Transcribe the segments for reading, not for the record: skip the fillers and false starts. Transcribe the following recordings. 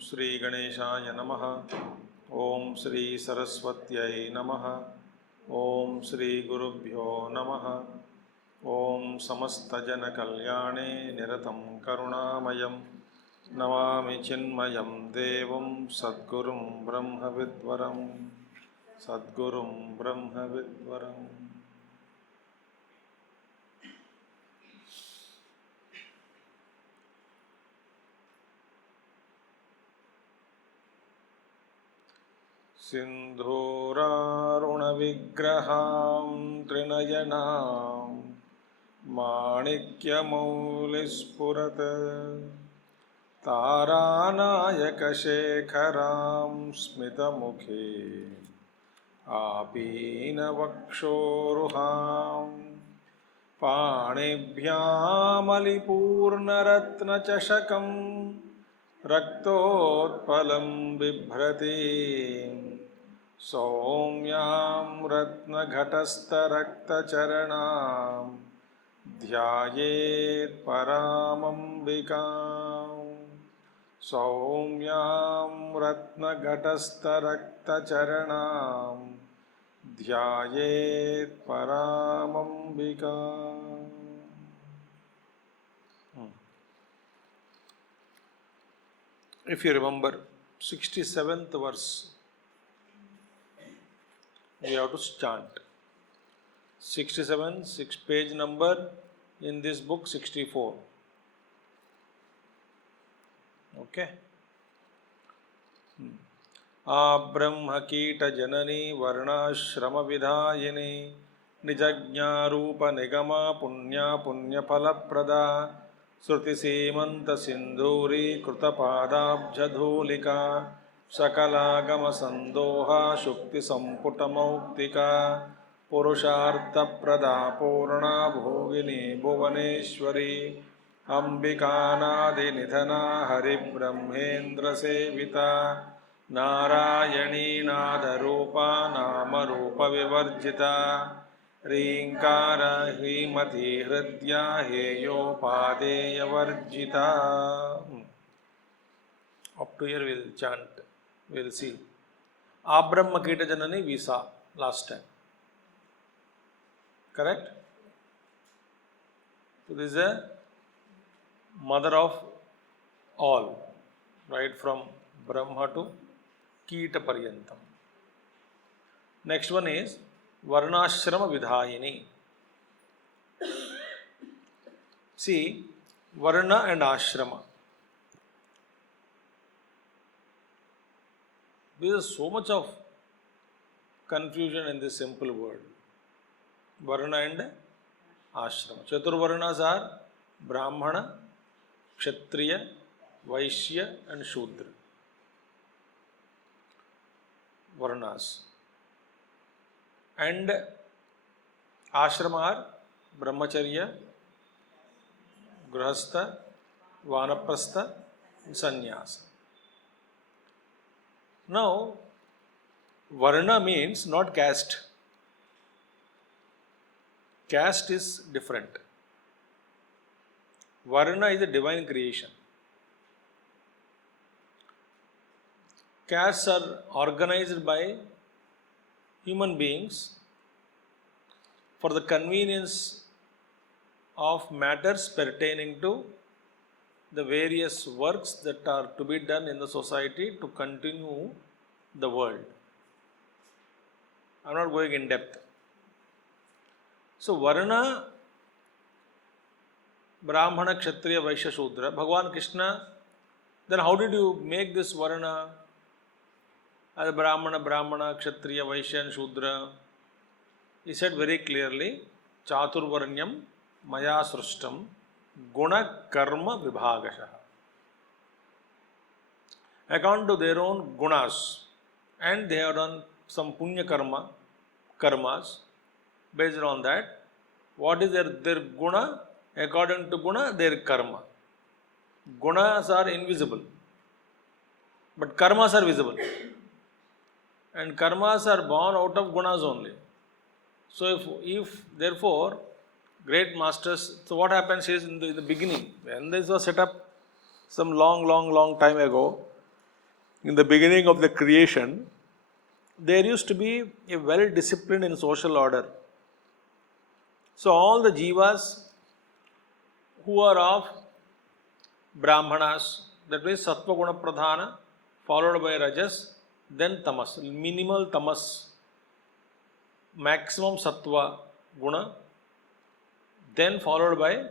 Sri Ganeshaya Namaha. Om Sri Saraswatyai Namaha. Om Sri Gurubhyo Namaha. Om Samastajana Kalyane Niratam Karunamayam. Namami Chinmayam Devam Sadgurum Brahmavidvaram. Sadgurum Brahmavidvaram. Sindhuraruna-vigraham trinayanam manikya-maulispurat taranayaka-shekharam smita-mukhe apina-vakshoruham panibhyam-alipurna-ratna-chashakam raktotpalam bibhrati Saumyam ratna-ghatastha-rakta-charanam dhyayet paramambikam. Saumyam ratna-ghatastha-rakta-charanam dhyayet paramambikam. If you remember 67th verse, we have to chant. 67, page number in this book 64. Okay. Brahma Kita Janani Varnashrama Vidhayini Nijajna Rupa Nigama Punya Punya Palaprada Sruti Simanta Sindhuri Krutapadabjadhulika Sakalagama Sandoha Shukti Samputamuktika Purushartha Prada Purna Bhogini Bhuvaneshwari Ambikanadi Nidhana Hari Brahmendra Sevita Narayani Nadarupa Namarupa Vivarjita Rinkara Hrimati Hridya Heyo Padeya Varjita. Up to here we will chant. We will see. Abrahma Kita Janani we saw last time. Correct? So this is a mother of all, right from Brahma to Kita Paryantam. Next one is Varnashrama Vidhayini. See, Varna and Ashrama. There is so much of confusion in this simple word. Varna and Ashrama. Chaturvarnas are Brahmana, Kshatriya, Vaishya and Shudra. Varnas. And Ashrama are Brahmacharya, Grihastha, Vanaprastha and Sannyasa. Now, Varna means not caste. Caste is different. Varna is a divine creation. Castes are organized by human beings for the convenience of matters pertaining to the various works that are to be done in the society to continue the world. I am not going in depth. So, Varna, Brahmana, Kshatriya, Vaishya, Shudra, Bhagavan Krishna, then how did you make this Varna as Brahmana, Kshatriya, Vaishya and Shudra? He said very clearly, Chaturvarnyam Maya Srustam Guna Karma Vibhagasha. According to their own gunas, and they have done some punya karmas. Based on that, what is their guna? According to guna, their karma. Gunas are invisible, but karmas are visible. And karmas are born out of gunas only. So if therefore, great masters, so what happens is in the beginning, when this was set up some long time ago, in the beginning of the creation, there used to be a well-disciplined and social order. So all the jivas who are of Brahmanas, that means Sattva Guna Pradhana, followed by Rajas, then Tamas, minimal Tamas, maximum Sattva Guna, then followed by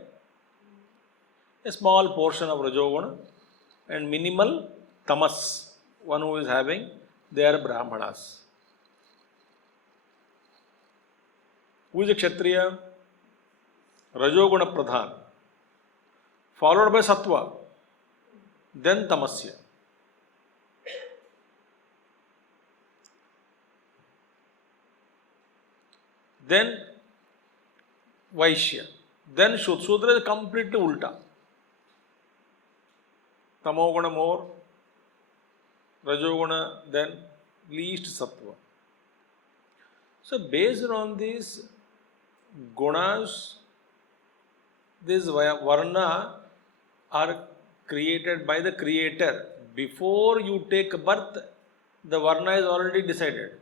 a small portion of Rajoguna, and minimal Tamas, one who is having, they are Brahmanas. Who is a Kshatriya? Rajoguna Pradhan, followed by Sattva, then Tamasya. Then Vaishya, then Shudra. Shudra is completely ulta. Tamoguna more, Rajoguna, then least Sattva. So based on these gunas, this varna are created by the creator. Before you take birth, the varna is already decided.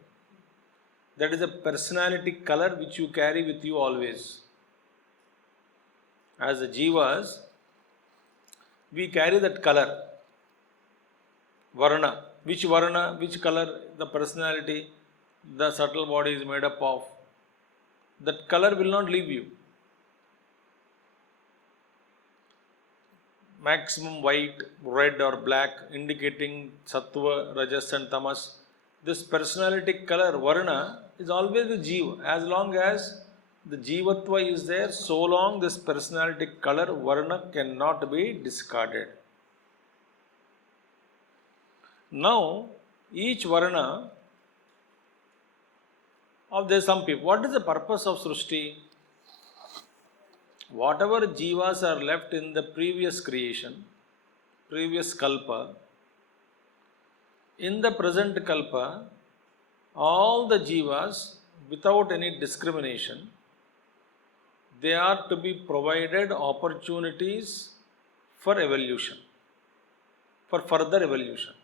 That is a personality color which you carry with you always. As the jivas, we carry that color, varna. Which varna, which color, the personality, the subtle body is made up of. That color will not leave you. Maximum white, red or black, indicating sattva, rajas and tamas. This personality color, varna, is always with jiva. As long as the jivatva is there, so long this personality color, varna, cannot be discarded. Now, each varna, there are some people. What is the purpose of Srishti? Whatever jivas are left in the previous creation, previous kalpa, in the present kalpa, all the jivas, without any discrimination, they are to be provided opportunities for evolution, for further evolution.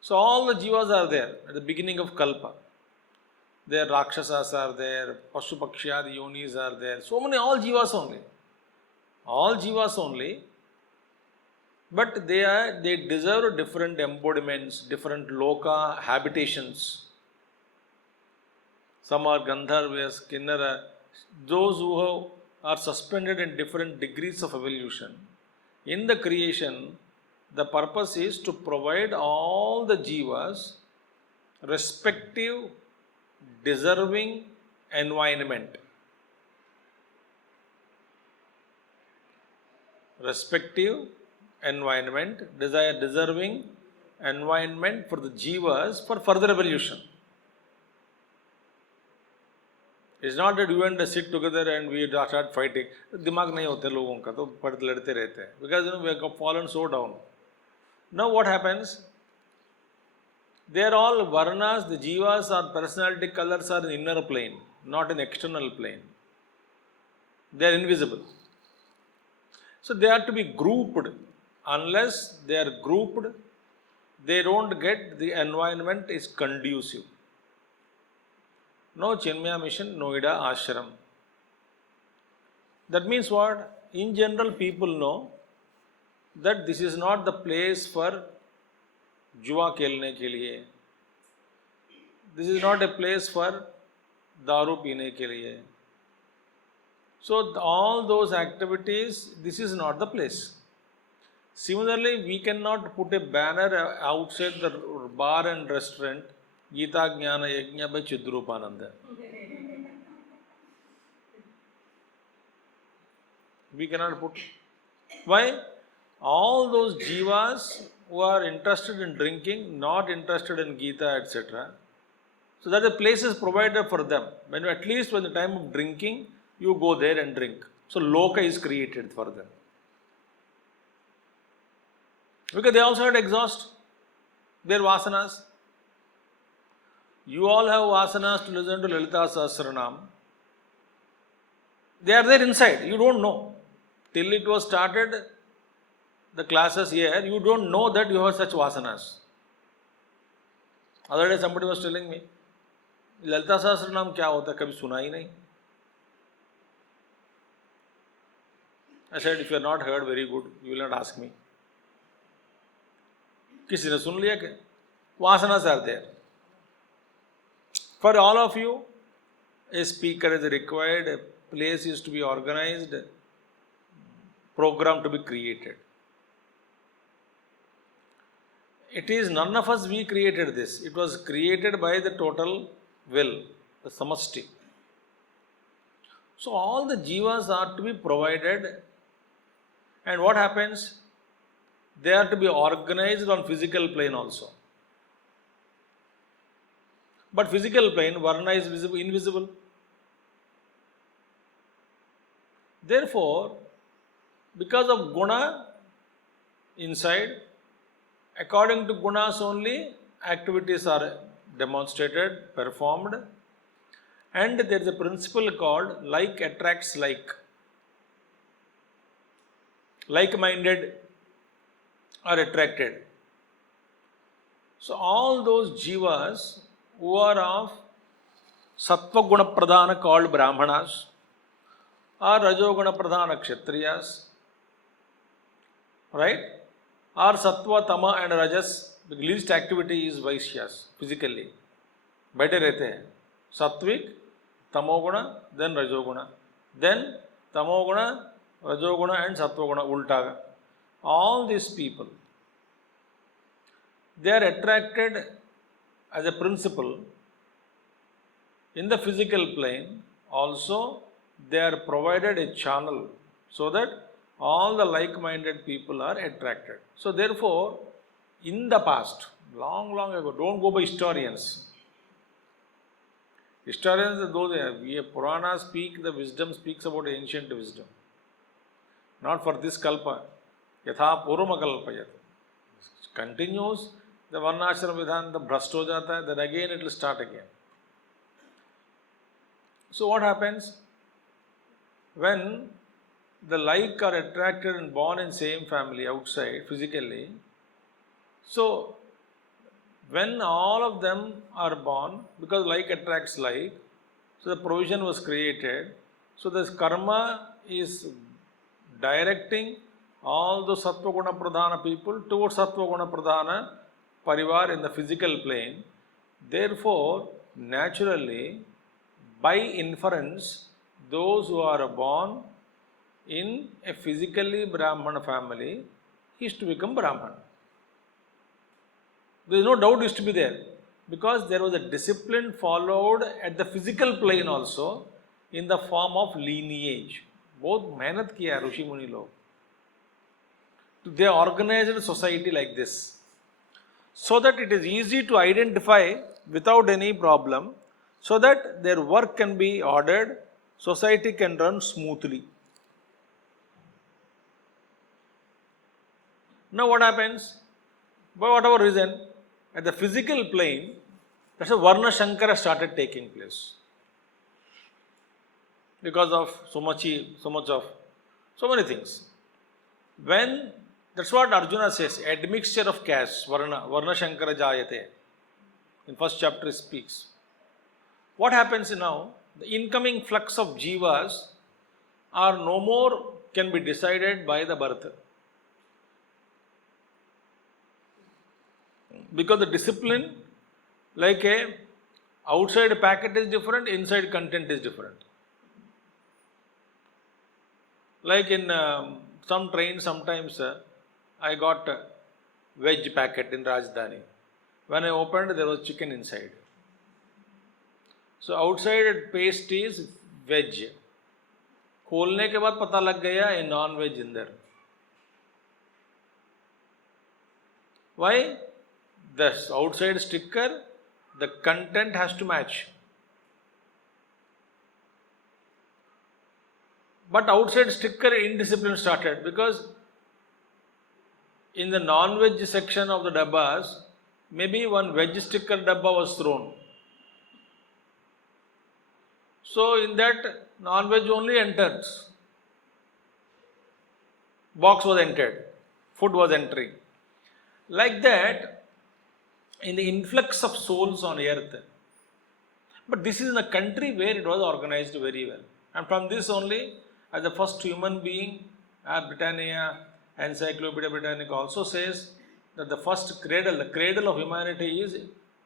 So all the jivas are there at the beginning of kalpa. Their rakshasas are there, pashupakshyadi yonis are there. So many, all jivas only. All jivas only. But they deserve different embodiments, different loka, habitations. Some are Gandharvas, Kinnara. Those who are suspended in different degrees of evolution. In the creation, the purpose is to provide all the jivas respective deserving environment. Respective environment, deserving environment for the jivas for further evolution. It's not that you and I sit together and we start fighting. दिमाग नहीं होते लोगों का तो पढ़ते लड़ते रहते हैं. Because we have fallen so down. Now what happens? They are all varnas, the jivas or personality colors are in inner plane, not in external plane. They are invisible. So they are to be grouped. Unless they are grouped, they don't get the environment is conducive. No Chinmaya Mission Noida Ashram. That means what? In general, people know that this is not the place for जुआ खेलने के लिए. This is not a place for दारू पीने के लिए. So all those activities, this is not the place. Similarly, we cannot put a banner outside the bar and restaurant, Gita Jnana Yajna by Chidrupanandaji. We cannot put. Why? All those jivas who are interested in drinking, not interested in Gita, etc. So that the place is provided for them. When at least when the time of drinking, you go there and drink. So loka is created for them. Because they also had exhaust their vasanas. You all have vasanas to listen to Lalita Sahasranama. They are there inside. You don't know. Till it was started, the classes here, you don't know that you have such vasanas. Other day somebody was telling me, Lalita Sahasranama क्या होता है, कभी सुना ही नहीं. I said, if you have not heard, very good, you will not ask me. किसी ने सुन लिया क्या? Vasanas are there. For all of you, a speaker is required, a place is to be organized, program to be created. It is none of us we created this. It was created by the total will, the samasti. So all the jivas are to be provided, and what happens? They are to be organized on physical plane also. But physical plane, varna is visible, invisible. Therefore, because of guna inside, according to gunas only, activities are demonstrated, performed, and there is a principle called like attracts like. Like-minded are attracted. So all those jivas who are of sattva guna pradhana called brahmanas, or rajo guna pradhana kshatriyas, right? Or sattva, tama and rajas, the least activity is vaishyas, physically. Better rehte hain. Sattvic, tamoguna, then rajoguna. Then tamoguna, rajoguna and sattva-guna, ulta. All these people, they are attracted as a principle in the physical plane. Also, they are provided a channel so that all the like-minded people are attracted. So therefore, in the past, long ago, don't go by historians. Historians, though we Purana speak, the wisdom speaks about ancient wisdom. Not for this kalpa. Yatha purma kalpayat. Continues, the varnashram vidhan, the bhrashto ho jata hai, then again it will start again. So what happens? When the like are attracted and born in same family outside, physically, so when all of them are born, because like attracts like, so the provision was created, so this karma is directing all the sattva guna pradhana people towards sattva guna pradhana parivar in the physical plane. Therefore, naturally, by inference, those who are born in a physically Brahmana family is to become Brahman. There is no doubt is to be there, because there was a discipline followed at the physical plane also in the form of lineage. बहुत मेहनत किया है ऋषि मुनि लोग. They organized a society like this, so that it is easy to identify without any problem, so that their work can be ordered, society can run smoothly. Now what happens? By whatever reason, at the physical plane, that's why Varna Shankara started taking place. Because of so many things. When, that's what Arjuna says, admixture of castes, Varna Shankara Jayate. In first chapter it speaks. What happens now? The incoming flux of jivas are no more can be decided by the birth. Because the discipline, like a outside packet is different, inside content is different. Like in some trains, sometimes I got a veg packet in Rajdhani. When I opened, there was chicken inside. So outside paste is veg. खोलने के बाद पता लग गया a non-veg in there. Why? The outside sticker, the content has to match. But outside sticker indiscipline started, because in the non-veg section of the dabbas, maybe one veg sticker dabba was thrown. So in that, non-veg only enters. Box was entered. food was entering. Like that, in the influx of souls on earth. But this is in a country where it was organized very well. And from this only, as the first human being, Britannia Encyclopedia Britannica also says that the cradle of humanity is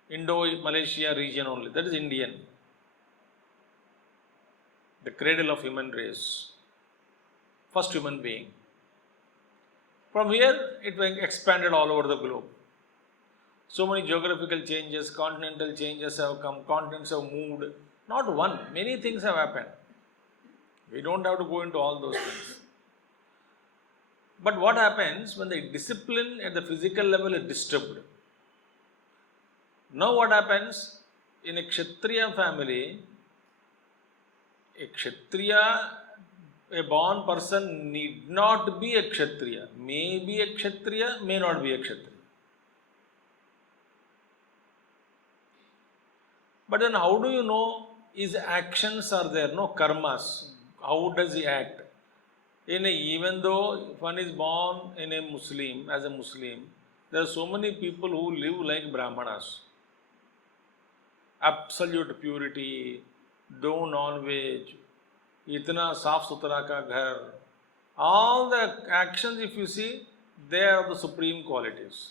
Indo-Malaysia region only. That is Indian. The cradle of human race. First human being. From here, it expanded all over the globe. So many geographical changes, continental changes have come, continents have moved. Not one, many things have happened. We don't have to go into all those things. But what happens when the discipline at the physical level is disturbed? Now what happens? In a Kshatriya family, a born person need not be a Kshatriya. May be a Kshatriya, may not be a Kshatriya. But then how do you know his actions are there? No, karmas. How does he act? Even though one is born in a Muslim, as a Muslim, there are so many people who live like Brahmanas. Absolute purity, no non-veg, itna saaf suthra ka ghar. All the actions, if you see, they are the supreme qualities.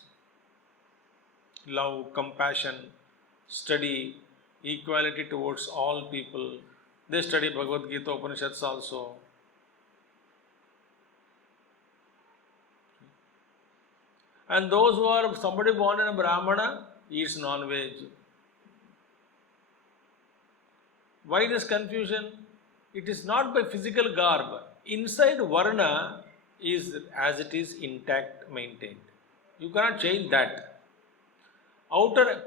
Love, compassion, study, equality towards all people. They study Bhagavad Gita, Upanishads also. And those who are somebody born in a Brahmana eats non-veg. Why this confusion? It is not by physical garb. Inside Varna is as it is intact, maintained. You cannot change that. Outer,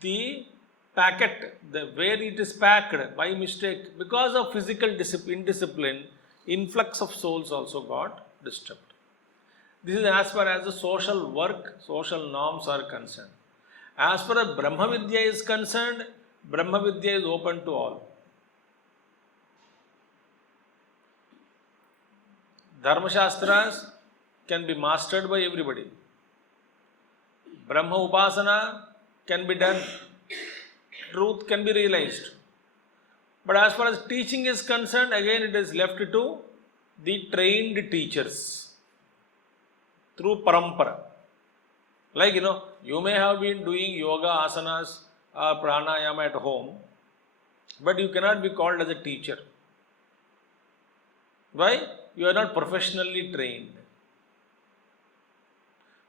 the packet, where it is packed by mistake, because of physical indiscipline, influx of souls also got disturbed. This is as far as the social work, social norms are concerned. As far as Brahma Vidya is concerned, Brahma Vidya is open to all. Dharma Shastras can be mastered by everybody. Brahma Upasana can be done. Truth can be realized. But as far as teaching is concerned, again it is left to the trained teachers through parampara. Like, you may have been doing yoga, asanas, or pranayama at home, but you cannot be called as a teacher. Why? You are not professionally trained.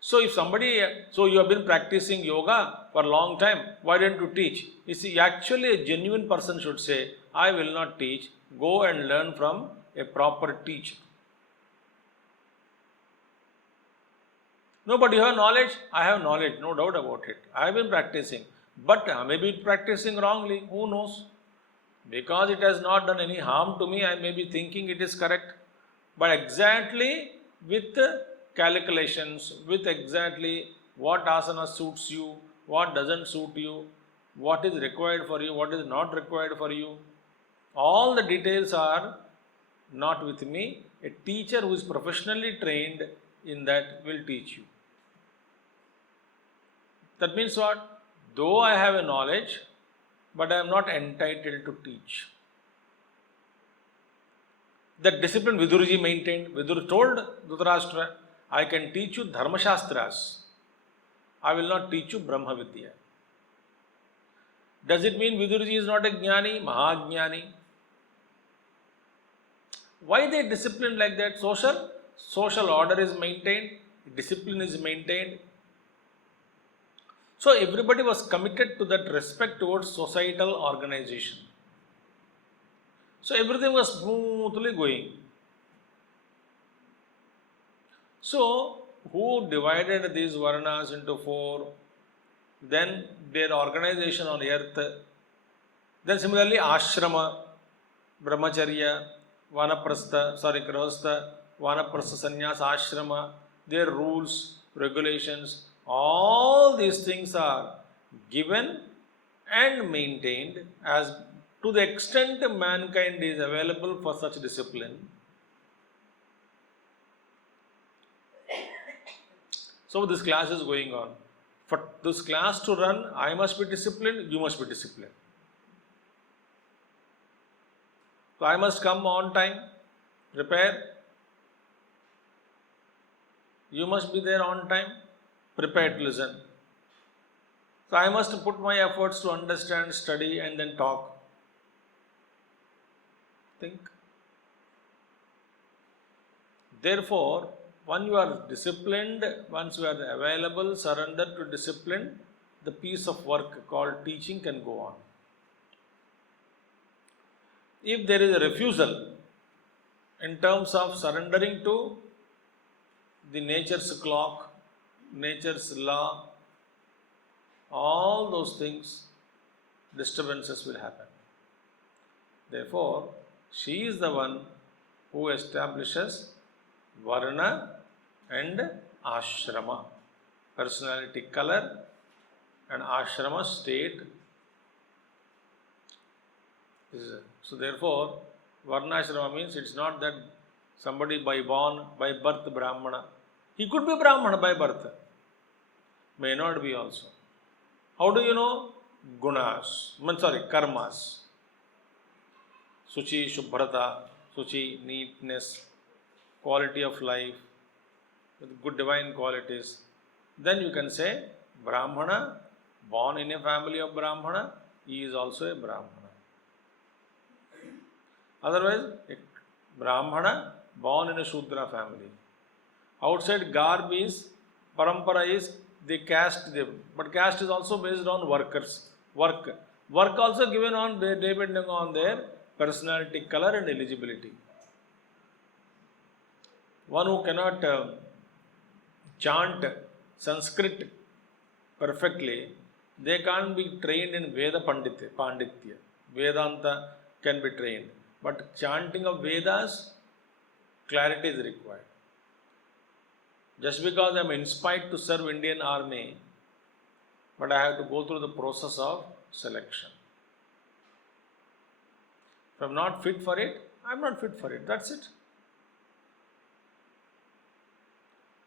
So if you have been practicing yoga for a long time, why don't you teach? You see, actually a genuine person should say, I will not teach, go and learn from a proper teacher. No, but you have knowledge? I have knowledge, no doubt about it. I have been practicing, but I may be practicing wrongly, who knows? Because it has not done any harm to me, I may be thinking it is correct. But exactly with calculations, with exactly what asana suits you, what doesn't suit you, what is required for you, what is not required for you. All the details are not with me. A teacher who is professionally trained in that will teach you. That means what? Though I have a knowledge, but I am not entitled to teach. That discipline Vidurji maintained. Vidur told Dhritarashtra, I can teach you Dharma Shastras. I will not teach you Brahma Vidya. Does it mean Vidurji is not a Jnani, Mahajnani? Why they discipline like that? Social order is maintained, discipline is maintained. So everybody was committed to that respect towards societal organization. So everything was smoothly going. So who divided these Varnas into four? Then their organization on earth. Then similarly Ashrama, Brahmacharya, Grihastha, Vanaprastha, Sannyas, Ashrama, their rules, regulations, all these things are given and maintained as to the extent mankind is available for such discipline. So this class is going on. For this class to run, I must be disciplined, you must be disciplined. So I must come on time, prepare. You must be there on time, prepared to listen. So I must put my efforts to understand, study, and then talk. Think. Therefore, when you are disciplined, once you are available, surrender to discipline, the piece of work called teaching can go on. If there is a refusal in terms of surrendering to the nature's clock, nature's law, all those things, disturbances will happen. Therefore, she is the one who establishes Varna and Ashrama, personality color and Ashrama state. So therefore, Varnashrama means it's not that somebody by birth Brahmana. He could be Brahmana by birth, may not be also. How do you know? Gunas, karmas. Suchi, Shubhrata, Suchi, neatness, quality of life, with good divine qualities. Then you can say, Brahmana, born in a family of Brahmana, he is also a Brahmana. Otherwise, a Brahmana, born in a Shudra family. Outside garb is, parampara is, they caste them. But caste is also based on workers. Work also given on, depending on their personality, color and eligibility. One who cannot chant Sanskrit perfectly, they can't be trained in Veda Panditya. Vedanta can be trained. But chanting of Vedas, clarity is required. Just because I am inspired to serve Indian Army, but I have to go through the process of selection. If I am not fit for it, I am not fit for it. That's it.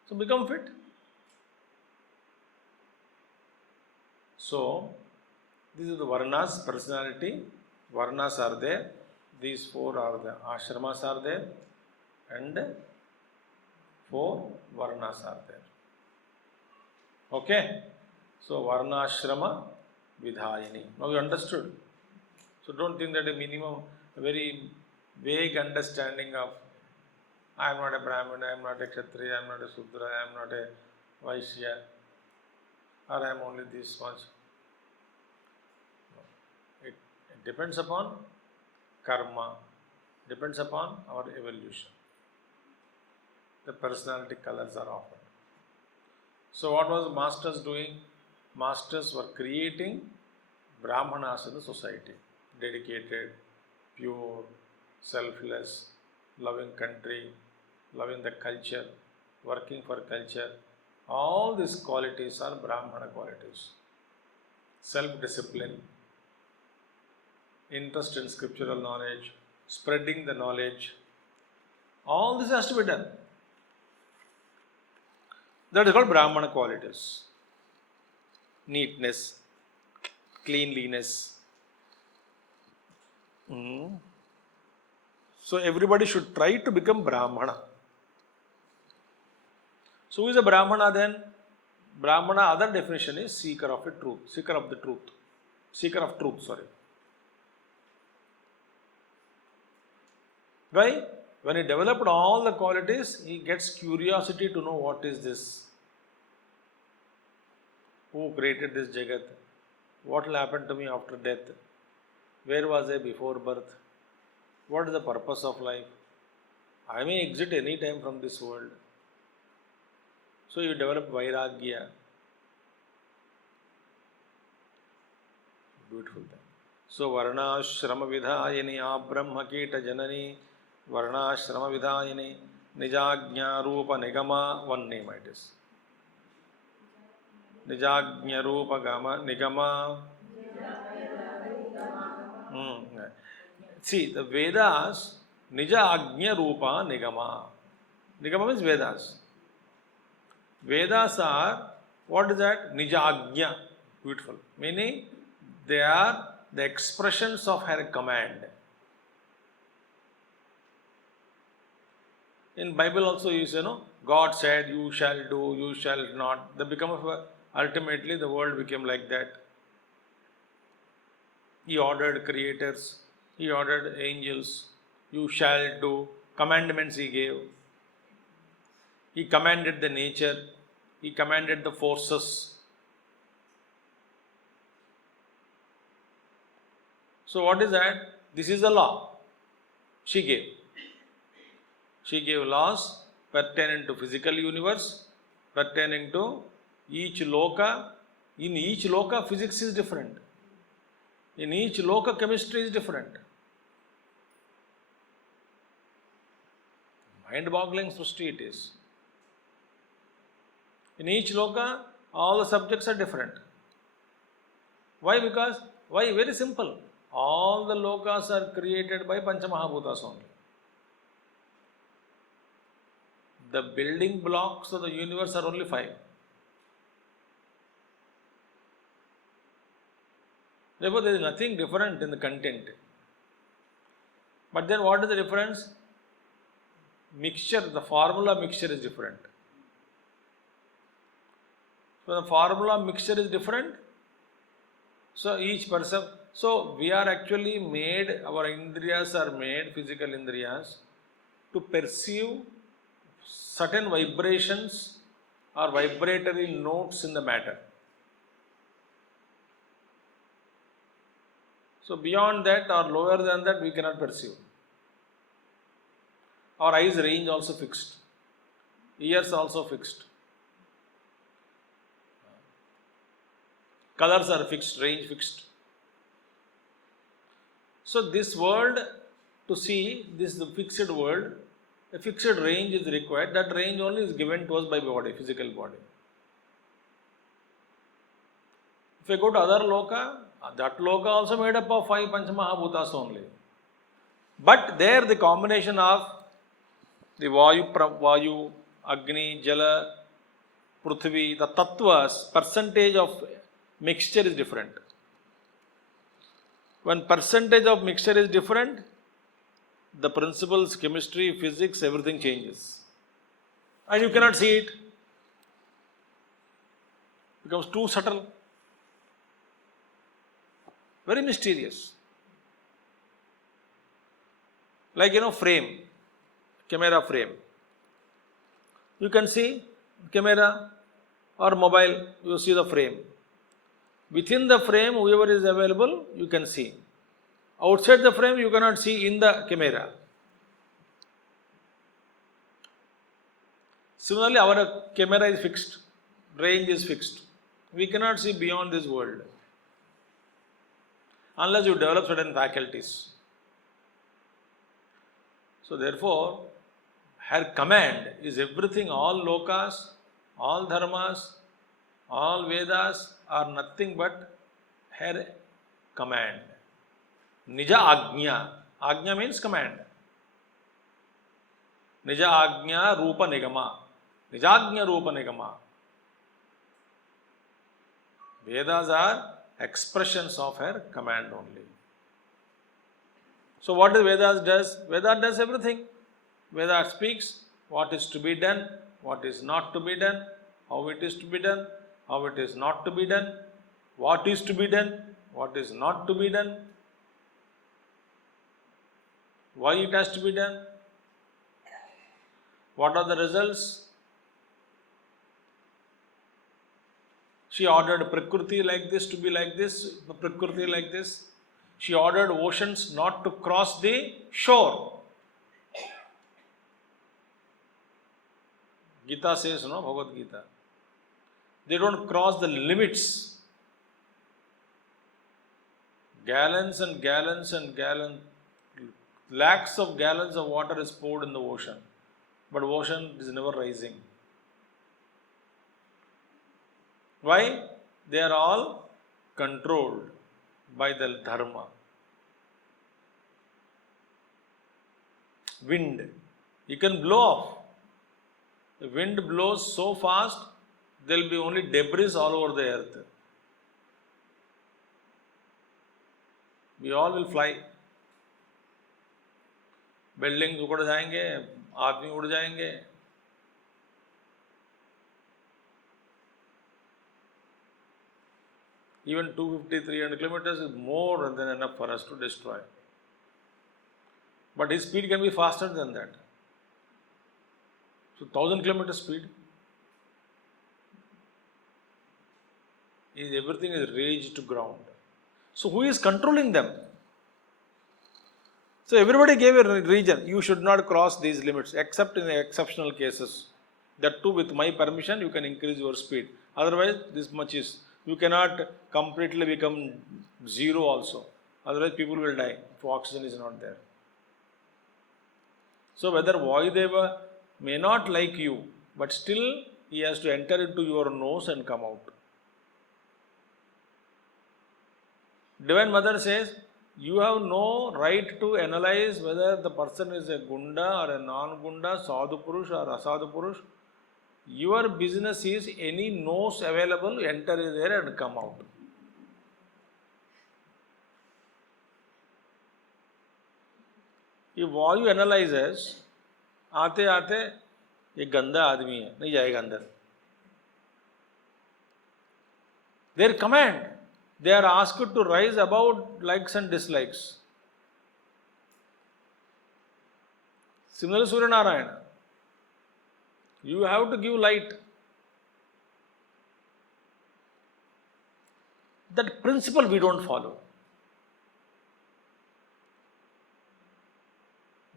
So become fit. So, this is the Varnas, personality. Varnas are there. These four are the Ashramas are there. And 4 Varnas are there. Okay? So, Varnashrama Vidhayini. Now you understood. So, don't think that a very vague understanding of I am not a Brahmana, I am not a Kshatriya, I am not a Sudra, I am not a Vaishya, or I am only this much. It depends upon karma, depends upon our evolution. The personality colors are offered. So what was masters doing? Masters were creating Brahmanas in the society. Dedicated, pure, selfless, loving country, loving the culture, working for culture. All these qualities are Brahmana qualities. Self-discipline, interest in scriptural knowledge, spreading the knowledge. All this has to be done. That is called Brahmana qualities. Neatness, cleanliness. So everybody should try to become Brahmana. So who is a Brahmana then? Brahmana, other definition is seeker of truth. Seeker of truth, sorry. Why? When he developed all the qualities, he gets curiosity to know what is this. Who created this Jagat? What will happen to me after death? Where was I before birth? What is the purpose of life? I may exit any time from this world. So you develop Vairagya. Beautiful thing. So Varnashrama Vidhayini Abrahma Kita Janani Varnashrama Vidhayini Nijajna Rupa Nigama, one name it is. Nijajna Rupa Nigama. See, the Vedas, Nija Agnya Rupa Nigama. Nigama means Vedas. Vedas are, what is that? Nijagnya. Beautiful. Meaning, they are the expressions of her command. In Bible also you say, no, God said, you shall do, you shall not. They become ultimately the world became like that. He ordered creators, he ordered angels, you shall do, commandments he gave. He commanded the nature, he commanded the forces. So what is that? This is the law she gave. She gave laws pertaining to physical universe, pertaining to each loka. In each loka, physics is different. In each loka, chemistry is different. Mind-boggling Srishti it is. In each loka, all the subjects are different. Why? Why? Very simple. All the lokas are created by Panchamahabhutas only. The building blocks of the universe are only 5. Therefore, there is nothing different in the content. But then what is the difference? Mixture, the formula mixture is different. So, the formula mixture is different. So, each person, so we are actually made, our indriyas are made, physical indriyas, to perceive certain vibrations or vibratory notes in the matter. So beyond that or lower than that we cannot perceive. Our eyes range also fixed. Ears also fixed. Colors are fixed, range fixed. So this world, to see this the fixed world, a fixed range is required. That range only is given to us by body, physical body. If I go to other loka, that loka also made up of 5 Panchamahabhutas only. But there the combination of the Vayu, Agni, Jala, Prithvi, the tattvas, percentage of mixture is different. When percentage of mixture is different, the principles, chemistry, physics, everything changes. And you cannot see it. It becomes too subtle. Very mysterious. Like, frame, camera frame. You can see camera or mobile, you see the frame. Within the frame, whoever is available, you can see. Outside the frame, you cannot see in the camera. Similarly, our camera is fixed, range is fixed. We cannot see beyond this world unless you develop certain faculties. So therefore, her command is everything, all lokas, all dharmas, all Vedas are nothing but her command. Nija Agnya. Agnya means command. Nija Agnya Rupa Nigama. Nijagnya Rupa Nigama. Vedas are expressions of her command only. So what does Vedas does? Vedas does everything. Vedas speaks what is to be done, what is not to be done, how it is to be done, how it is not to be done, what is to be done, what is not to be done, why it has to be done, what are the results. She ordered Prakriti like this to be like this, Prakriti like this. She ordered oceans not to cross the shore. Gita says, Bhagavad Gita. They don't cross the limits. Gallons and gallons and gallons, lakhs of gallons of water is poured in the ocean. But ocean is never rising. Why? They are all controlled by the dharma. Wind. You can blow off. The wind blows so fast, there will be only debris all over the earth. We all will fly. Building उड़ जाएंगे, आदमी उड़ जाएंगे. Even 250-300 kilometers is more than enough for us to destroy. But his speed can be faster than that. So 1000 kilometers speed. Everything is razed to ground. So who is controlling them? So everybody gave a region. You should not cross these limits except in exceptional cases. That too, with my permission, you can increase your speed. Otherwise, this much is. You cannot completely become zero also. Otherwise, people will die if oxygen is not there. So whether Vayudeva may not like you, but still he has to enter into your nose and come out. Divine Mother says, you have no right to analyze whether the person is a Gunda or a non-Gunda, Sadhu Purush or Asadhu Purush. Your business is any nose available, enter there and come out. If Vayu analyzes, आते आते ये गंदा आदमी है, नहीं जाएगा अंदर. Their command, they are asked to rise above likes and dislikes. Similarly, Surya Narayana, you have to give light. That principle we don't follow.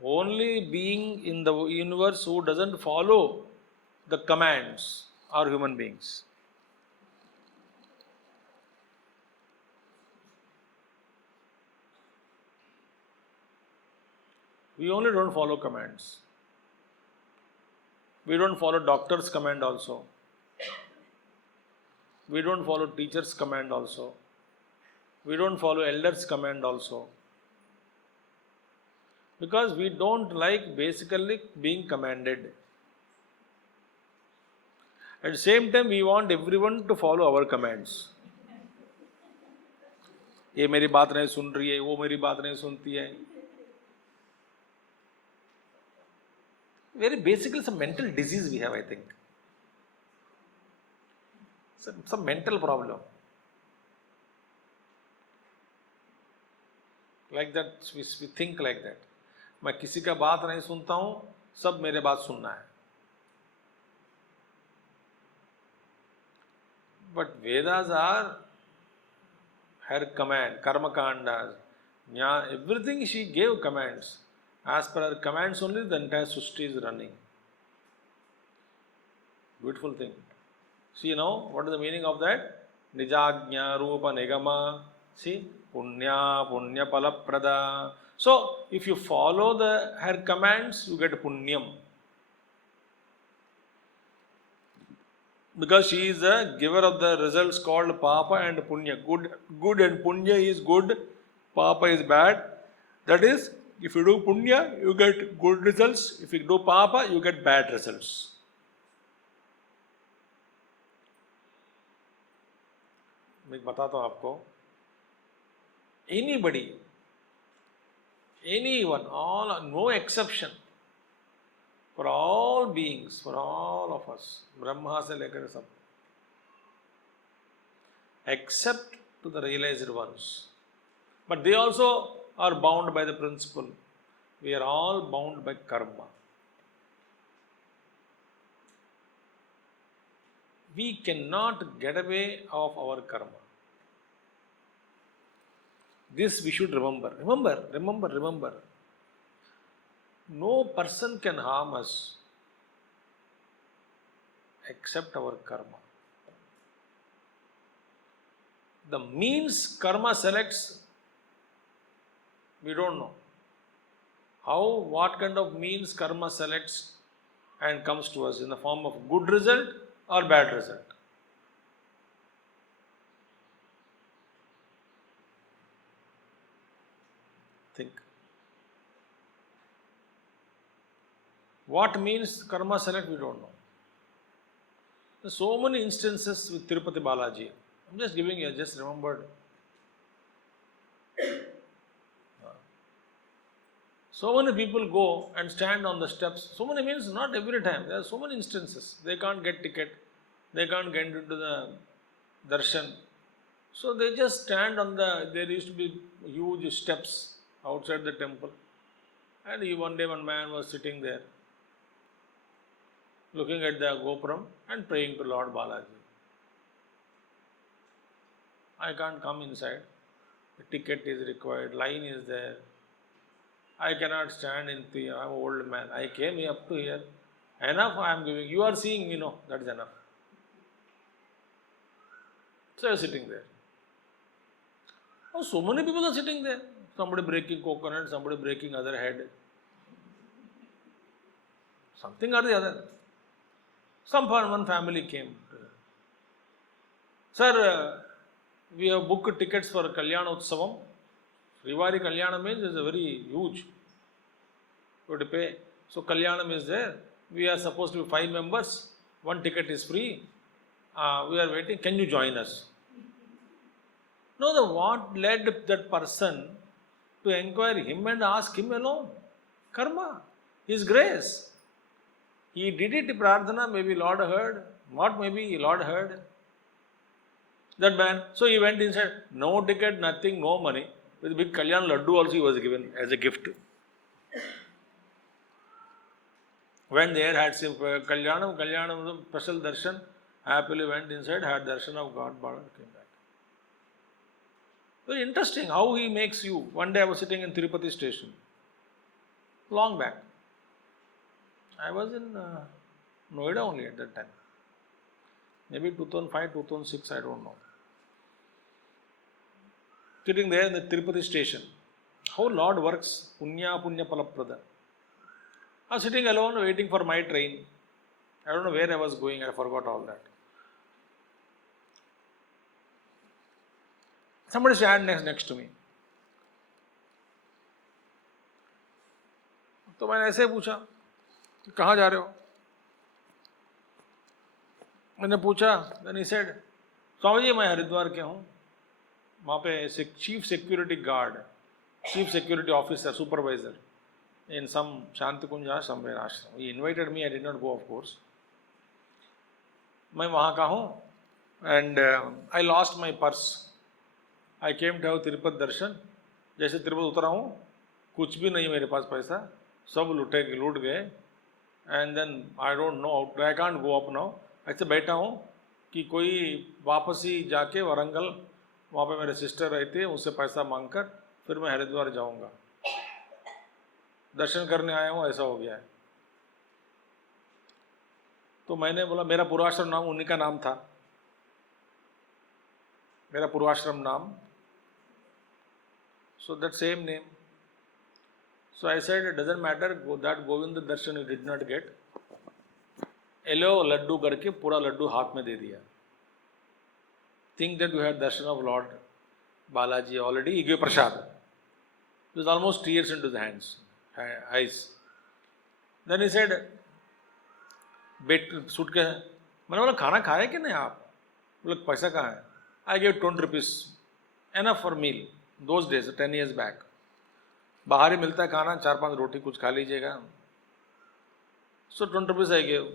Only being in the universe who doesn't follow the commands are human beings. We only don't follow commands. We don't follow doctor's command also. We don't follow teacher's command also. We don't follow elders' command also. Because we don't like basically being commanded. At the same time, we want everyone to follow our commands. ये मेरी बात नहीं सुन रही है, वो मेरी बात नहीं सुनती है. Very basically, some mental disease we have, I think. Some mental problem. Like that, we think like that. मैं किसी का बात नहीं सुनता हूँ, सब मेरे बात सुनना है. But Vedas are her command, karma kandas, everything she gave commands. As per her commands only, the entire Srishti is running. Beautiful thing. See now, what is the meaning of that? Nijagnya Rupa Nigama. See, Punya, Punya Palaprada. So, if you follow her commands, you get Punyam. Because she is the giver of the results called Papa and Punya. Good and Punya is good, Papa is bad. That is, if you do Punya, you get good results. If you do Papa, you get bad results. मैं बताता हूँ आपको. Anybody, anyone, all, no exception, for all beings, for all of us, Brahma से लेकर सब, except to the realized ones. But they also are bound by the principle. We are all bound by karma. We cannot get away of our karma. This we should remember. Remember. No person can harm us except our karma. The means karma selects, we don't know. How, what kind of means karma selects and comes to us in the form of good result or bad result. Think. What means karma select, we don't know. So many instances with Tirupati Balaji. I'm just giving you, I just remembered. So many people go and stand on the steps. So many means not every time. There are so many instances. They can't get ticket. They can't get into the darshan. So they just stand on there used to be huge steps outside the temple. And one day one man was sitting there, looking at the Gopuram and praying to Lord Balaji. I can't come inside. The ticket is required. Line is there. I cannot stand in the, I'm an old man. I came here up to here. Enough I am giving. You are seeing me, no, that is enough. So I was sitting there. Oh, so many people are sitting there. Somebody breaking coconut, somebody breaking other head. Something or the other. One family came. Sir, we have booked tickets for Kalyana Utsavam. Rivari Kalyana means is a very huge. You have to pay. So Kalyanam is there. We are supposed to be 5 members. One ticket is free. We are waiting. Can you join us? No, what led that person to inquire him and ask him alone? Karma. His grace. He did it, Prarthana, maybe Lord heard. What maybe Lord heard? That man. So he went inside. No ticket, nothing, no money. With big Kalyan Laddu also he was given as a gift. Went there, had some Kalyanam, special darshan. Happily went inside, had darshan of God, Bala, came back. Very interesting how he makes you. One day I was sitting in Tirupati station. Long back. I was in Noida only at that time. Maybe 2005, 2006, I don't know. Sitting there in the Tirupati station. How Lord works, punya palaprada. I was sitting alone waiting for my train. I don't know where I was going, I forgot all that. Somebody sat next to me. तो मैंने ऐसे पूछा, कहाँ जा रहे हो? मैंने पूछा, then he said, Swami ji मैं हरिद्वार के हूँ. वहाँ पे chief security guard, chief security officer, supervisor in some Shantikunja somewhere ashram. He invited me, I did not go of course. मैं वहाँ का हूँ and I lost my purse. I came to have Tirupati darshan. जैसे तिरुपति उतरा हूँ, कुछ भी नहीं मेरे पास पैसा, सब लूट गए. And then I don't know, I can't go up now. ऐसे बैठा हूँ कि कोई वापसी जाके वरंगल, वहाँ पे मेरे सिस्टर रहते हैं, उनसे पैसा मांगकर फिर मैं हरिद्वार जाऊँगा. दर्शन करने आया हूँ, ऐसा हो गया है. तो मैंने बोला मेरा पूर्वाश्रम नाम उन्हीं का नाम था, मेरा पूर्वाश्रम नाम, so that same name. So I said it doesn't matter that Govinda darshan you did not get. एलो लड्डू करके पूरा लड्डू हाथ में दे दिया. Think that you had darshan of Lord Balaji already. He gave prasad. It was almost tears into the eyes. Then he said, "Bet suitcase." मैंने बोला खाना खाया कि नहीं आप? बोले पैसा कहाँ है? I gave 20 rupees, enough for meal. Those days, 10 years back. बाहर ही मिलता है खाना, 4-5 रोटी कुछ खा लीजिएगा. So 20 rupees I gave.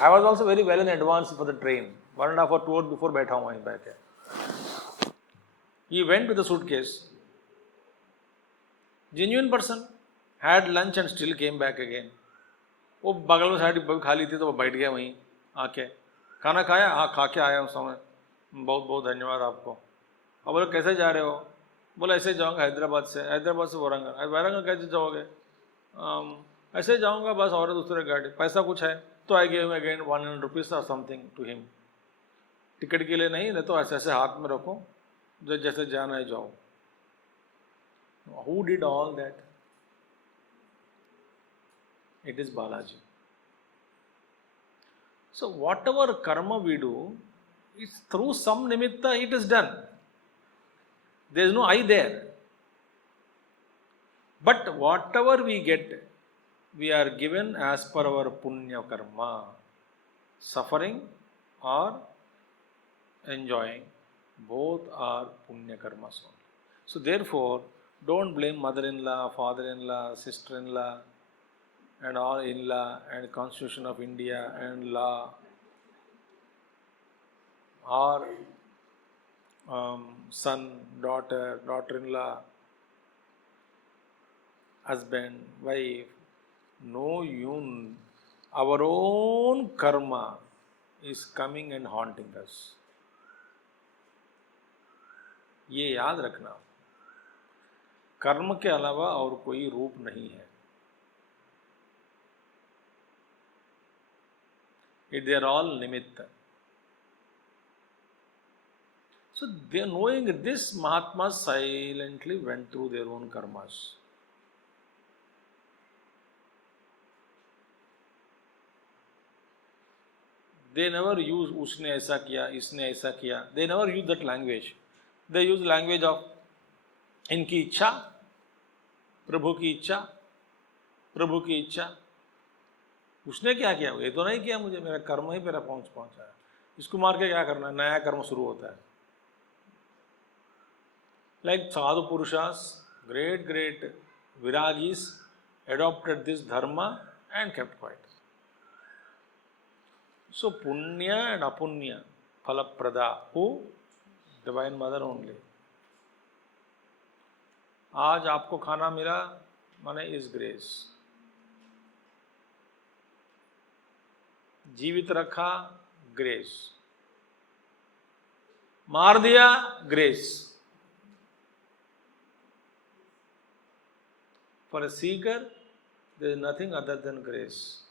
I was also very well in advance for the train. 1.5 or 2 hours before बैठा हूँ वहीं बैठे. He went with the suitcase. Genuine person. Had lunch and still came back again. वो बगल में side खा ली थी तो वो बैठ गया वहीं आके. खाना खाया? हाँ खा के आया हूँ समय. बहुत बहुत धन्यवाद आपको. अब बोले कैसे जा रहे हो? बोला ऐसे जाऊँगा हैदराबाद से वरंगल. वरंगल कैसे जाओगे? ऐसे जाऊँगा बस और दूसरे गाड़ी. पैसा कुछ है? तो आई गेव अगेन 100 rupees और समथिंग टू हिम. टिकट के लिए नहीं तो ऐसे ऐसे हाथ में रखो, जैसे जाना है जाओ. Who did all that? It is Balaji. So whatever karma we do, it's through some nimitta it is done. There is no I there. But whatever we get, we are given as per our punya karma. Suffering or enjoying, both are punya karmas only. So therefore, don't blame mother-in-law, father-in-law, sister-in-law, and all in-law, and Constitution of India, and law, or son, daughter, daughter-in-law, husband, wife. No, our own karma is coming and haunting us. ये याद रखना, कर्म के अलावा और कोई रूप नहीं है. They are all nimitta. So they are knowing this, Mahatmas silently went through their own karmas. They never use उसने ऐसा किया, इसने ऐसा किया. They never use that language. They use language of इनकी इच्छा, प्रभु की इच्छा, प्रभु की इच्छा. उसने क्या किया? ये तो नहीं किया मुझे, मेरा कर्म ही मेरा पहुंचा है. इसको मार के क्या करना है? नया कर्म शुरू होता है. Like sadhu purushas, great viragis adopted this dharma and kept quiet. So punya and apunya, phalaprada, who? Divine Mother only. आज आपको खाना मिला, माने इज ग्रेस. जीवित रखा, ग्रेस. मार दिया, grace. For a seeker, there is nothing other than grace.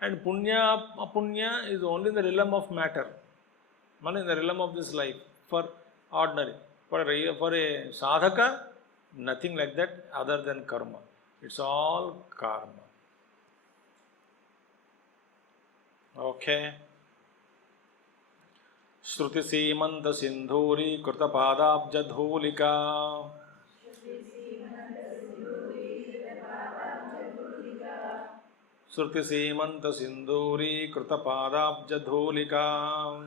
And punya, apunya is only in the realm of matter, not in the realm of this life, for ordinary. For a sadhaka, nothing like that other than karma. It's all karma. Okay. Shruti Simanta Sindhuri Krita Padabja Dhulika. Shruti Simanta Sindhuri Krita Padabja Dhulika.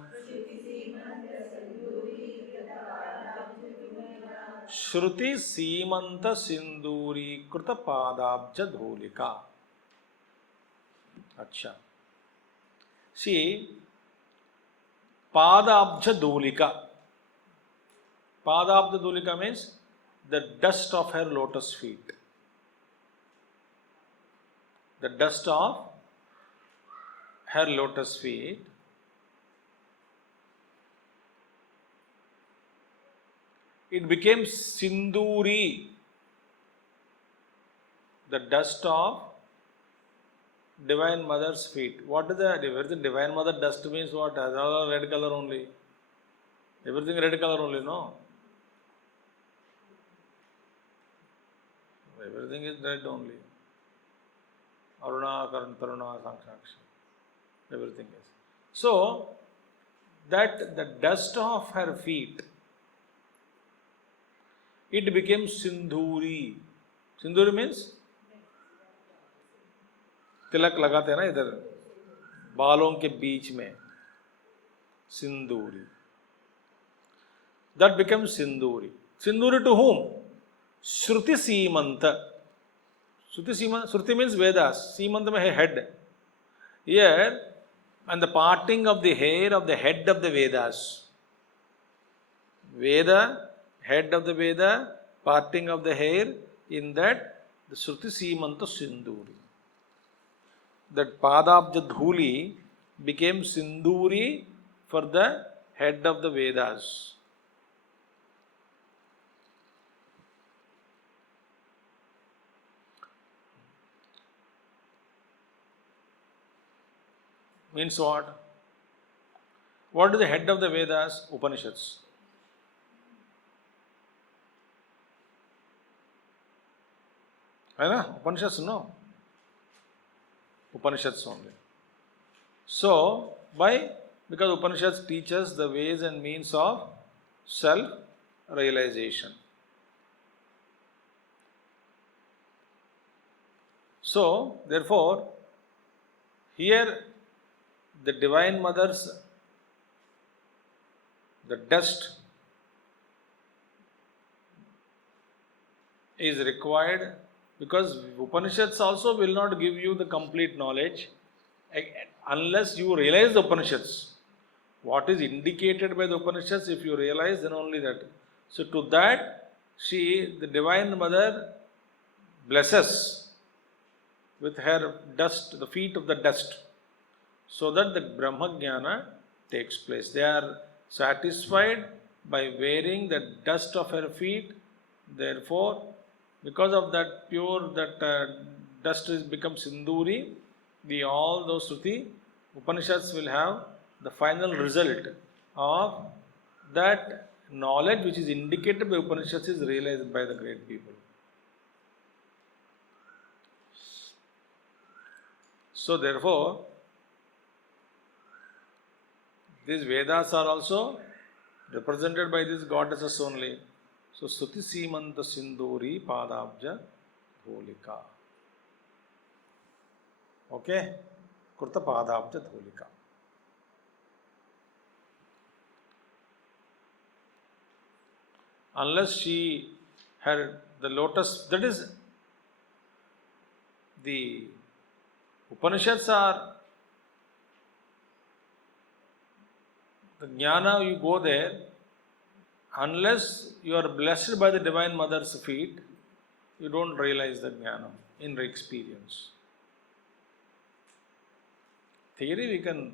Shruti Simanta Sindhuri Krita Padabja Dhulika. Acha. See, Padabja Dhulika. Padabja Dhulika means the dust of her lotus feet. The dust of her lotus feet it became Sinduri, the dust of Divine Mother's feet. What is the Divine Mother dust means? What? All red color only. Everything red color only, no? Everything is red only. Aruna, Taruna, Sankshakshi. Everything is. So, that the dust of her feet, it became Sindhuri. Sindhuri means तिलक लगाते हैं ना इधर बालों के बीच में, सिंदूरी. That becomes Sindhuri. Sindhuri to whom? Shruti Simanta. Shruti means Vedas. Simanta means head. Here, and the parting of the hair of the head of the Vedas. Veda, head of the Veda, parting of the hair, in that the Shruti Simanta Sindhuri. That Padabja Dhuli became Sindhuri for the head of the Vedas. Means what? What is the head of the Vedas? Upanishads. है ना? Upanishads, no? Upanishads only. So, why? Because Upanishads teaches the ways and means of self-realization. So therefore here the Divine Mother's, the dust is required, because Upanishads also will not give you the complete knowledge unless you realize the Upanishads. What is indicated by the Upanishads, if you realize, then only that. So to that, the Divine Mother blesses with her dust, the feet of the dust, so that the Brahma Jnana takes place. They are satisfied by wearing the dust of her feet. Therefore, because of that dust becomes Sinduri, all those Shruti Upanishads will have the final result of that knowledge which is indicated by Upanishads is realized by the great people. So therefore, these Vedas are also represented by these goddesses only. So Suti Simanta Sinduri Padabja Dholika. Okay? Kurta Padabja Dholika. Unless she had the lotus, that is, the Upanishads are the jnana, you go there, unless you are blessed by the Divine Mother's feet, you don't realize the jnana in experience. Theory we can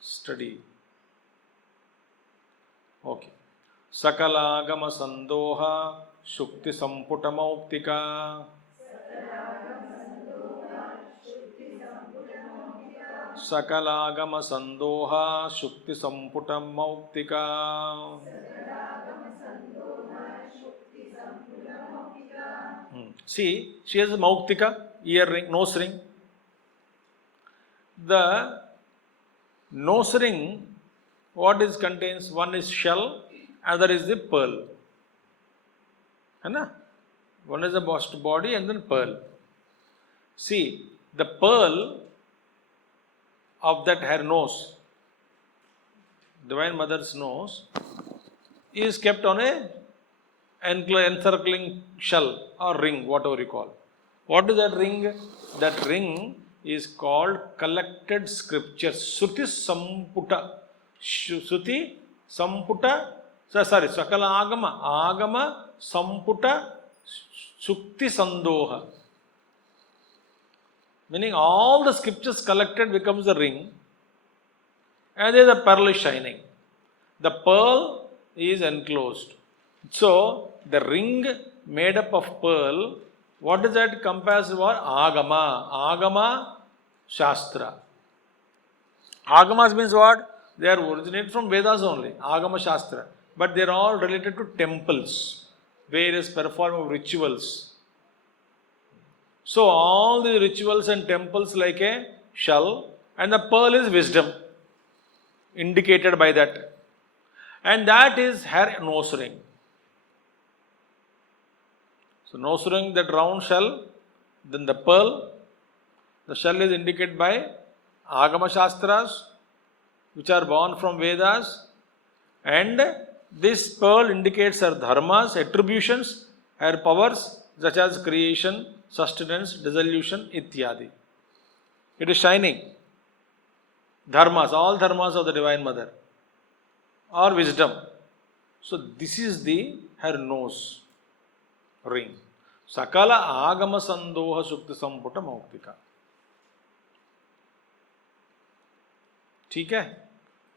study. Okay. Sakalagama Sandoha Shukti Samputa Mauktika. Sakalagama Sandoha Shukti Samputa Mauktika. See, she has a Mauktika, earring, nose ring. The nose ring, what is contains? One is shell, other is the pearl. One is the body and then pearl. See, the pearl of that her nose, Divine Mother's nose, is kept on a encircling shell or ring, whatever you call. What is that ring? That ring is called collected scriptures. Shruti Samputa. Shruti Samputa. Sorry, Sakala Agama. Agama Samputa Shukti Sandoha. Meaning all the scriptures collected becomes the ring, and there is a pearl is shining. The pearl is enclosed. So the ring made up of pearl, what does that compares to? Agama. Agama Shastra. Agamas means what? They are originated from Vedas only. Agama Shastra. But they are all related to temples, various perform of rituals. So all the rituals and temples like a shell, and the pearl is wisdom, indicated by that. And that is her nose ring. So nose ring, that round shell, then the pearl. The shell is indicated by Agama Shastras, which are born from Vedas. And this pearl indicates her dharmas, attributions, her powers, such as creation, sustenance, dissolution, ityadi. It is shining. Dharmas, all dharmas of the Divine Mother, or wisdom. So this is her nose ring. Sakala Agama Sandoha Shukti Samputa Mauktika. Okay?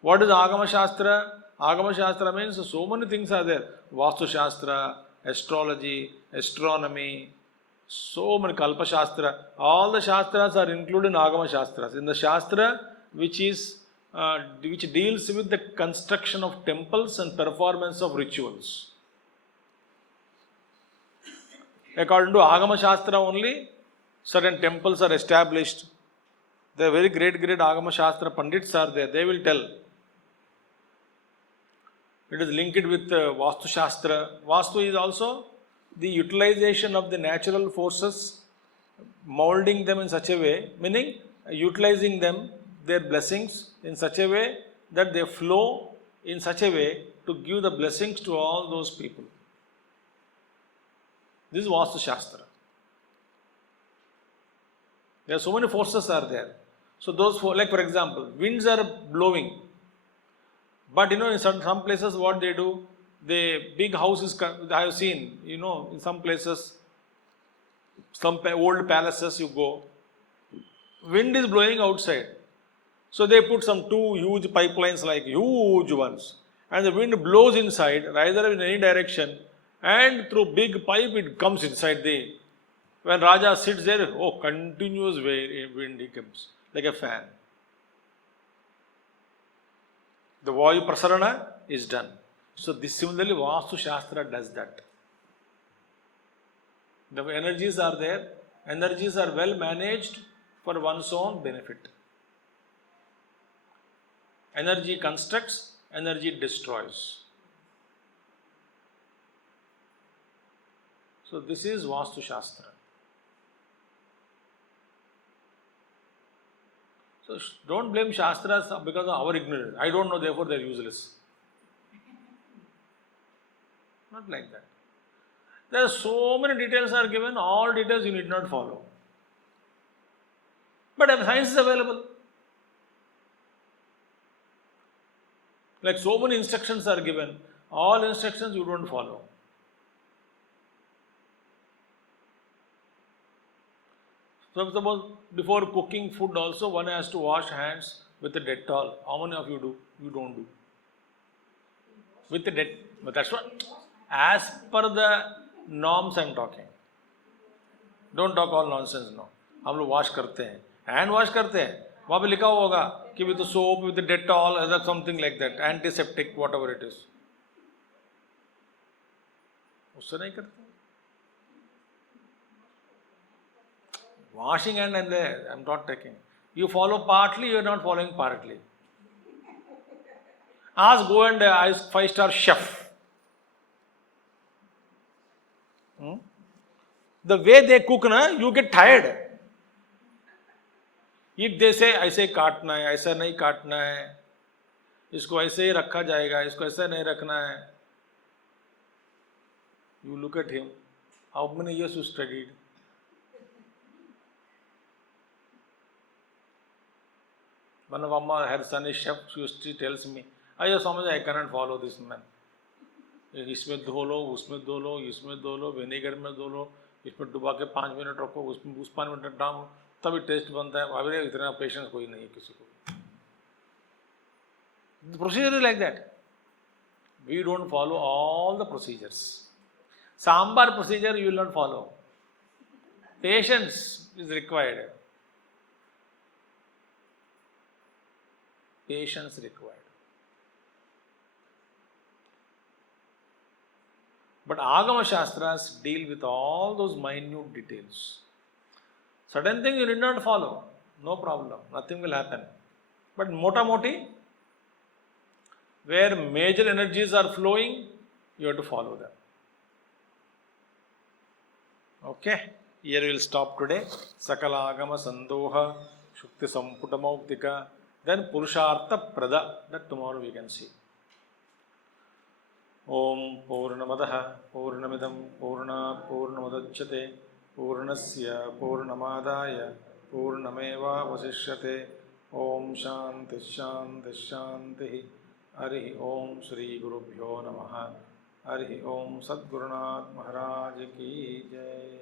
What is Agama Shastra? Agama Shastra means so many things are there. Vastu Shastra, astrology, astronomy, so many Kalpa Shastra. All the Shastras are included in Agama Shastras. In the Shastra which deals with the construction of temples and performance of rituals. According to Agama Shastra only, certain temples are established. The very great Agama Shastra Pandits are there. They will tell. It is linked with Vastu Shastra. Vastu is also the utilization of the natural forces molding them in such a way, meaning utilizing them, their blessings in such a way that they flow in such a way to give the blessings to all those people. This is Vastu Shastra. There are so many forces are there. So those, like for example, winds are blowing. But in some places what they do, the big houses, I have seen, in some places, some old palaces you go, wind is blowing outside. So they put some two huge pipelines, like huge ones, and the wind blows inside, either in any direction, and through big pipe it comes inside when Raja sits there, continuous wind he comes, like a fan. The Vayu Prasarana is done. So this similarly Vastu Shastra does that. The energies are there, energies are well managed for one's own benefit. Energy constructs, energy destroys. So this is Vastu Shastra. So don't blame Shastras because of our ignorance. I don't know, therefore they are useless. Not like that. There are so many details are given, all details you need not follow. But science is available. Like so many instructions are given, all instructions you don't follow. So suppose before cooking food also one has to wash hands with a Dettol. How many of you do? You don't do. With the Dettol. But that's what, as per the norms I am talking. Don't talk all nonsense now. हम लोग wash करते हैं, hand wash करते हैं. वहाँ पे लिखा होगा कि with the soap, with the Dettol, or something like that, antiseptic, whatever it is. उससे नहीं करते. Washing hand and there, I am not taking. You follow partly, you are not following partly. Go and ask 5-star chef. The way they cook, you get tired. If they say, ऐसे काटना है, ऐसा नहीं काटना है, इसको ऐसे ही रखा जाएगा, इसको ऐसा नहीं रखना है. You look at him. How many years you studied? One of her son is chef. She tells me, I cannot follow this man. इसमें धो लो, उसमें धो लो, इसमें धो लो, विनेगर में धो लो, इसमें डुबा के 5 मिनट रखो, उसमें 5 मिनट डालो, तभी टेस्ट बनता है. अभी इतना पेशेंस कोई नहीं है किसी को. The procedure is like that. We don't follow all the procedures. Sambar procedure you will not follow. Patience is required. Patience required. But Agama Shastras deal with all those minute details. Certain things you need not follow, no problem, nothing will happen. But mota moti, where major energies are flowing, you have to follow them. Okay, here we will stop today. Sakala Agama Sandoha, Shukti Samputa Mauktika, then Purushartha Prada, that tomorrow we can see. Om Purnamadaha Purnamidam Purna Purnamadachyate Purnasya Purnamadaya Purnameva Vasishyate. Om Shanti Shanti Shanti. Harihi Om Shri Gurubhyo Namaha. Harihi Om Sadgurunath Maharaj Ki Jai.